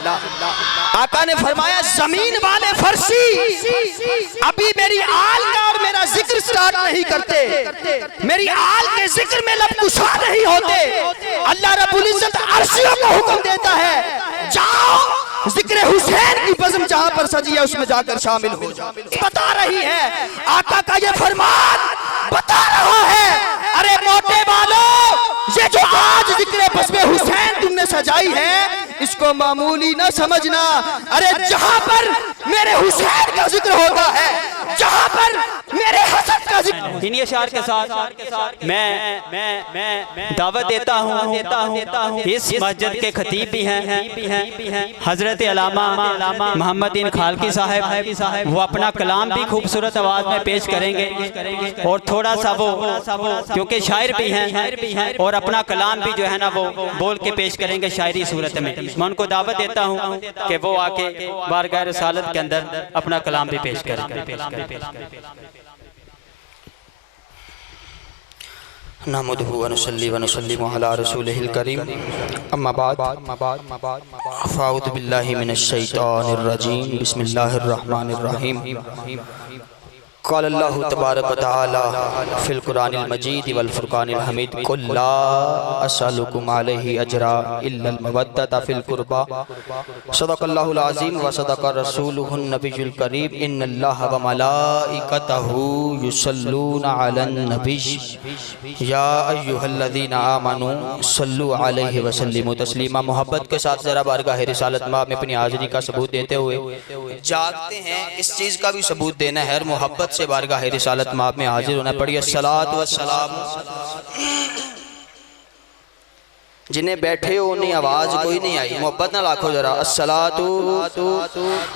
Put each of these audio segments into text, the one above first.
आका ने फरमाया जमीन वाले फर्शी अभी मेरी आल का और मेरा जिक्र स्टार्ट नहीं करते, मेरी आल के जिक्र में लब कुशा नहीं होते। अल्लाह रब्बुल इज्जत अर्शियों को हुक्म देता है, जाओ जिक्र हुसैन की बज़्म जहां पर सजी है उसमें जाकर शामिल हो जाओ। बता रही है आका का ये फरमान बता रहा है, अरे मोटे वालों ये जो आज जिक्र बज़्म हुसैन तुमने सजाई है इसको मामूली ना समझना। अरे जहां पर मेरे हुसैन का जिक्र होता है, जहां पर मेरे हसन का जिक्र, इन्हीं अशार के साथ मैं दावत देता हूँ। इस मस्जिद के खतीब भी हैं हजरत अल्लामा मोहम्मद बिन खालकी साहब, वो अपना कलाम भी खूबसूरत आवाज में पेश करेंगे और थोड़ा सा वो क्योंकि शायर भी हैं और अपना कलाम भी जो है ना वो बोल के पेश करेंगे शायरी सूरत में। मैं उनको दावत देता हूँ कि वो आके बारगाह रिसालत के अंदर अपना कलाम भी पेश करेंगे। नहमदुहु व नुसल्ली व नुसल्लिमु अला रसूलिहिल करीम, अम्मा बाद, फ़अऊज़ु बिल्लाहि मिनश शैतानिर रजीम, बिस्मिल्लाहिर रहमानिर रहीम। क़ाल अल्लाहु तबारक व तआला फ़िल क़ुरानिल मजीद वल फ़ुरक़ानिल हमीद, क़ुल ला असअलुकुम अलैहि अजरा इल्लल मवद्दत फ़िल क़ुरबा, सदक़ल्लाहुल अज़ीम व सदक़ रसूलुहुन नबियुल करीम, इन्नल्लाह व मलाइकतहु युसल्लूना अलन नबी या अय्युहल्लज़ीना आमनू सल्लु अलैहि व सल्लिमू तस्लीमा। मोहब्बत के साथ ज़रा बारगाह रिसालत में अपनी हाज़िरी का सबूत देते हुए जागते हैं, इस चीज़ का भी सबूत देना है, मोहब्बत से बारगाह रिसालत में आप में हाजिर होना। पड़ी अस्सलातु वस्सलाम। जिन्हें बैठे हो उन्हें आवाज कोई नहीं आई, मोहब्बत ना लाखो जरा। अस्सलातु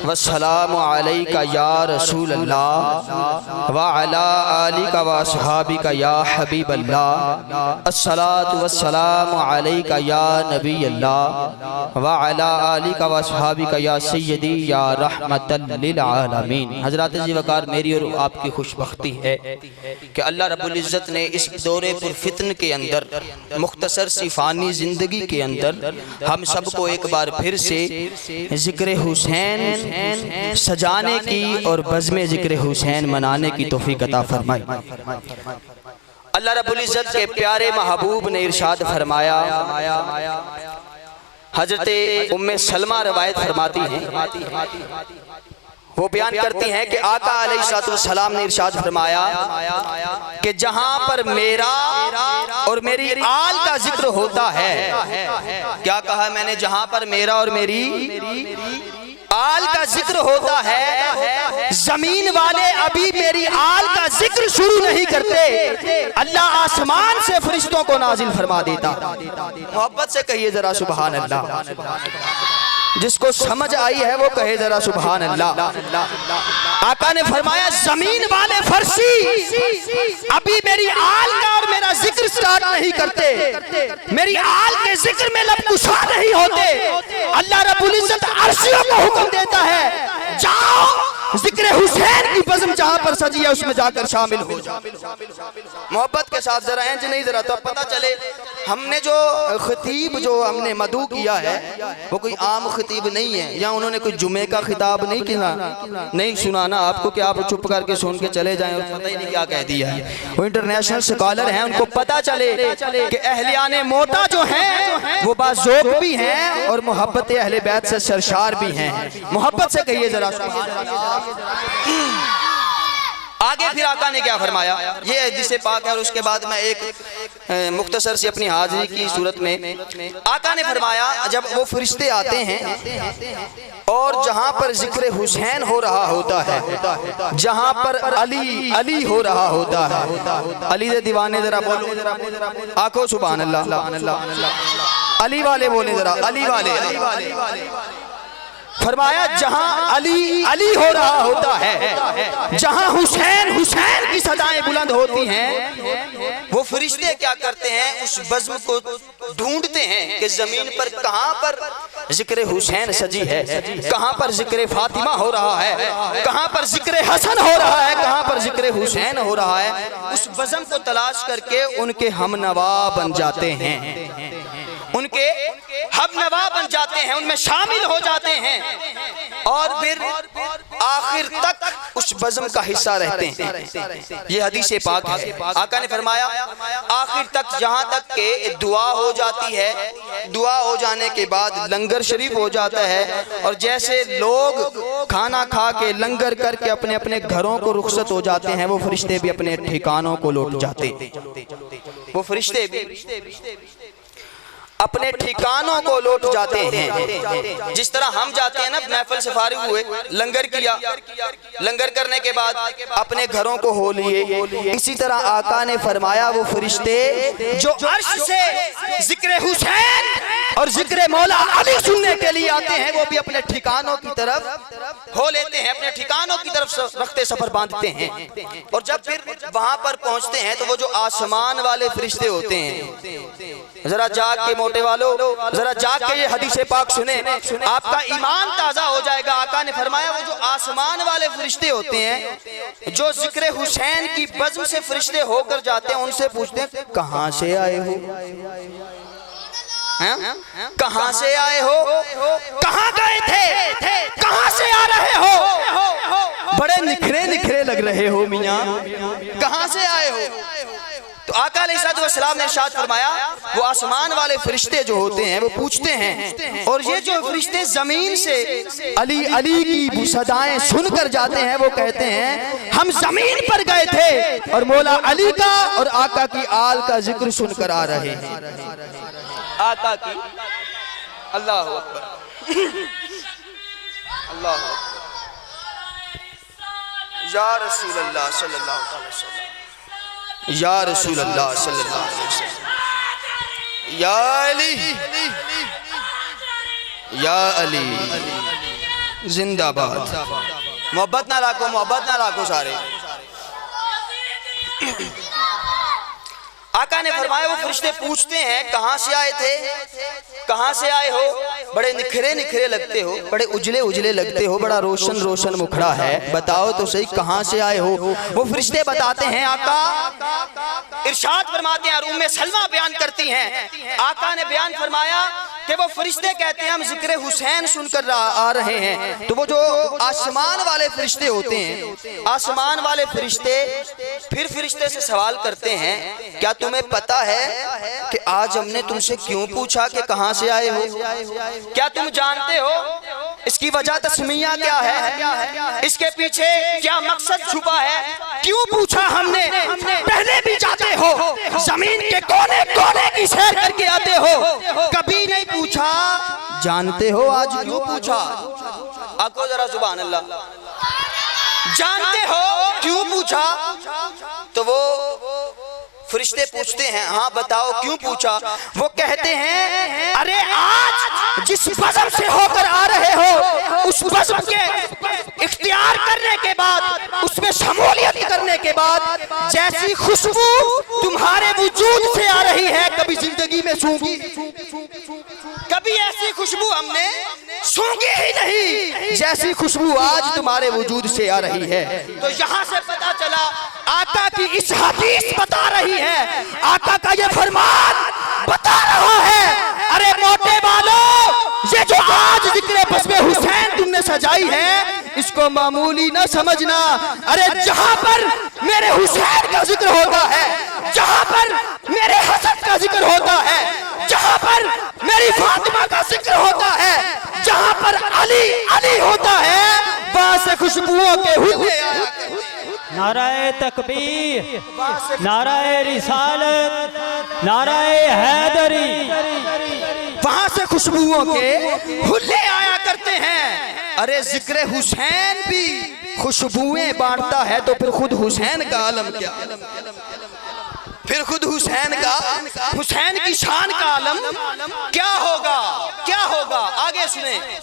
वस्सलामु अलैका या रसूल अल्लाह व अला आलिका व अस्हाबिका या हबीब अल्लाह। अस्सलातु वस्सलामु अलैका या नबी अल्लाह व अला आलिका व अस्हाबिका या सय्यदी या रहमतल लिल आलमीन। हज़रात जी वकार, मेरी और आपकी खुशबख्ती है कि अल्लाह रब्बुल इज़्ज़त ने इस दौरे पुर फितन के अंदर मुख्तसर सी फ़ानी जिंदगी के अंदर हम सबको एक बार फिर से जिक्र हुसैन सजाने की और बज़्म जिक्र हुसैन मनाने की तौफीक अता फरमाई। अल्लाह रब्बुल इज़्ज़त के प्यारे महबूब ने इरशाद फरमाया, हज़रत उम्मे सलमा रवायत फरमाती हैं, वो बयान करती हैं कि आका अलैहिस्सलाम ने इरशाद फरमाया कि जहां पर मेरा और मेरी आल का जिक्र होता है, क्या कहा मैंने, जहां पर मेरा और मेरी आल का जिक्र होता है, जमीन वाले अभी मेरी आल का जिक्र शुरू नहीं करते, अल्लाह आसमान से फरिश्तों को नाजिल फरमा देता। मोहब्बत से कहिए जरा सुभान अल्लाह। जिसको समझ आई है वो कहे जरा सुभान अल्लाह। आका ने फरमाया जमीन वाले फर्शी अभी मेरी आल का और मेरा जिक्र स्टार्ट नहीं करते, मेरी आल के जिक्र में लब कुशा नहीं होते। अल्लाह रब्बुल इज्जत अर्शियों को हुक्म देता है, जाओ जिक्र हुसैन की बज़्म जहां पर सजी है उसमें जाकर शामिल हो जाओ। मोहब्बत के साथ जरा इंज नहीं, जरा तो पता चले हमने जो खतीब जो हमने मदू किया है वो कोई आम खतीब नहीं है, या उन्होंने कोई जुमे का खिताब नहीं किया, नहीं सुनाना आपको कि आप चुप करके सुन के चले जाएं और पता ही नहीं क्या कह दिया है। वो इंटरनेशनल स्कॉलर हैं, उनको पता चले कि अहलियाने मोता जो हैं वो बाज़ौक़ भी हैं और मोहब्बत अहले बैत से सरशार भी हैं। मोहब्बत से कहिए जरा। आगे फिर आका ने क्या फरमाया, ये हदीस पाक है और उसके बाद मैं एक मुख्तसर से अपनी हाजिरी की सूरत में आका ने फरमाया, जब वो फरिश्ते आते हैं और जहां पर जिक्र हुसैन हो रहा होता है, जहां पर अली अली हो रहा होता है, अली दे दीवाने जरा बोलो, आखो सुभान अल्लाह। अली वाले बोले जरा, अली वाले। फरमाया जहां अली अली हो रहा होता है, जहां हुसैन हुसैन की सदाएं बुलंद होती हैं, वो फरिश्ते क्या करते हैं, उस बज़्म को ढूंढते हैं कि जमीन पर कहां पर जिक्र हुसैन सजी है, कहां पर जिक्र फातिमा हो रहा है, कहां पर जिक्र हसन हो रहा है, कहां पर जिक्र हुसैन हो रहा है। उस बज़्म को तलाश करके उनके हमनवा बन जाते हैं, उनके हम नवा बन जाते हैं, उनमें शामिल हो जाते हैं और फिर आखिर तक उस बज़्म का हिस्सा रहते हैं। ये हदीस पाक है। आका ने फरमाया आखिर तक, जहां तक के दुआ हो जाती है, दुआ हो जाने के बाद लंगर शरीफ हो जाता है और जैसे लोग खाना खा के लंगर करके अपने अपने घरों को रुखसत हो जाते हैं, वो फरिश्ते भी अपने ठिकानों को लौट जाते हैं। वो फरिश्ते भी अपने ठिकानों को लौट जाते हैं। जिस तरह हम जाते हैं ना, महफिल से फारिग हुए, लंगर किया, लंगर करने के बाद अपने घरों को हो लिए, इसी तरह आका ने फरमाया वो फरिश्ते जो अर्श से जिक्र हुसैन और जिक्र मौला अली सुनने के लिए आते हैं, वो भी अपने ठिकानों की तरफ हो लेते हैं, अपने ठिकानों की तरफ रखते सफर बांधते हैं। और जब फिर वहां पर पहुंचते हैं तो वो जो आसमान वाले फरिश्ते होते हैं, जरा जाग के मोटे वालों, जरा जाग के ये हदीस पाक सुने, आपका ईमान ताजा हो जाएगा। आका ने फरमाया वो जो आसमान वाले फरिश्ते होते हैं, जो जिक्र हुसैन की बज़्म से फरिश्ते होकर जाते हैं, उनसे पूछते हैं कहां से आए हो, कहां से आए हो, कहां गए थे, कहां से आ रहे हो, बड़े निखरे निखरे लग रहे हो मियां, कहां से आए हो। तो आका अलैहिस्सलाम ने इरशाद फरमाया वो आसमान वाले फरिश्ते जो होते हैं वो पूछते हैं, और ये जो फरिश्ते जमीन से अली अली की सदाएं सुनकर जाते हैं, वो कहते हैं हम जमीन पर गए थे और मौला अली का और आका की आल का जिक्र सुनकर आ रहे हैं। आका की अल्लाह अकबर, अल्लाह या रसूल अल्लाह सल्लल्लाहु अलैहि वसल्लम, या रसूल अल्लाह सल्लल्लाहु अलैहि वसल्लम, या अली, या अली जिंदाबाद। मोहब्बत ना लाखो, मोहब्बत ना लाखो सारे। आका ने फरमाया वो फरिश्ते पूछते हैं कहां से आए थे, कहां से आए हो, बड़े निखरे निखरे लगते हो, बड़े उजले उजले लगते हो, बड़ा रोशन रोशन मुखड़ा है, बताओ तो सही कहां से आए हो। वो फरिश्ते बताते हैं, आका इरशाद फरमाते हैं, उम्मे सलमा बयान करती हैं, आका ने बयान फरमाया कि वो फरिश्ते कहते हैं हम जिक्र हुसैन सुनकर आ रहे हैं। तो वो जो आसमान वाले फरिश्ते होते हैं, आसमान वाले फरिश्ते फिर फरिश्ते से सवाल करते हैं क्या तुम्हें पता है कि आज हमने तुमसे क्यों पूछा कि कहां से आए हो, क्या तुम जानते हो इसकी वजह तस्मिया क्या है, इसके पीछे क्या मकसद छुपा है, क्यों पूछा हमने, पहले भी जाते हो, जमीन के कोने कोने की सैर करके आते हो, कभी नहीं पूछा, जानते हो आज क्यों पूछा। आको जरा सुभान अल्लाह, जानते हो क्यों पूछा। तो वो फरिश्ते पूछते हैं हाँ बताओ क्यों पूछा। वो कहते हैं अरे आज जिस बज़्म से होकर आ रहे हो, उस बज़्म के इख्तियार करने के बाद, उसमें शमूलियत करने के बाद जैसी खुशबू तुम्हारे वजूद से आ रही है, कभी जिंदगी में सूंघी, कभी ऐसी खुशबू हमने सूंघी ही नहीं जैसी खुशबू आज तुम्हारे वजूद से आ रही है। तो यहाँ से पता चला आका की इस हदीस बता रही है, आका का ये फरमान बता रहा है, अरे मोटे वालों ये जो आज जिक्र बज़्म हुसैन तुमने सजाई है इसको मामूली ना समझना। अरे जहां पर मेरे हुसैन का जिक्र होता है, जहां पर मेरे हसन का जिक्र होता है, जहां पर मेरी फातिमा का जिक्र होता है, जहां पर अली अली होता है, वहां से खुशबुओं के हुए। नाराए तकबीर, नाराए रिसालत, नाराए हैदरी, वहां से खुशबुओं के हुल्ले आया करते हैं। अरे जिक्र हुसैन भी खुशबुएं बांटता है तो फिर खुद हुसैन का आलम क्या, फिर खुद हुसैन का, हुसैन की शान का आलम क्या होगा, क्या होगा। आगे सुने।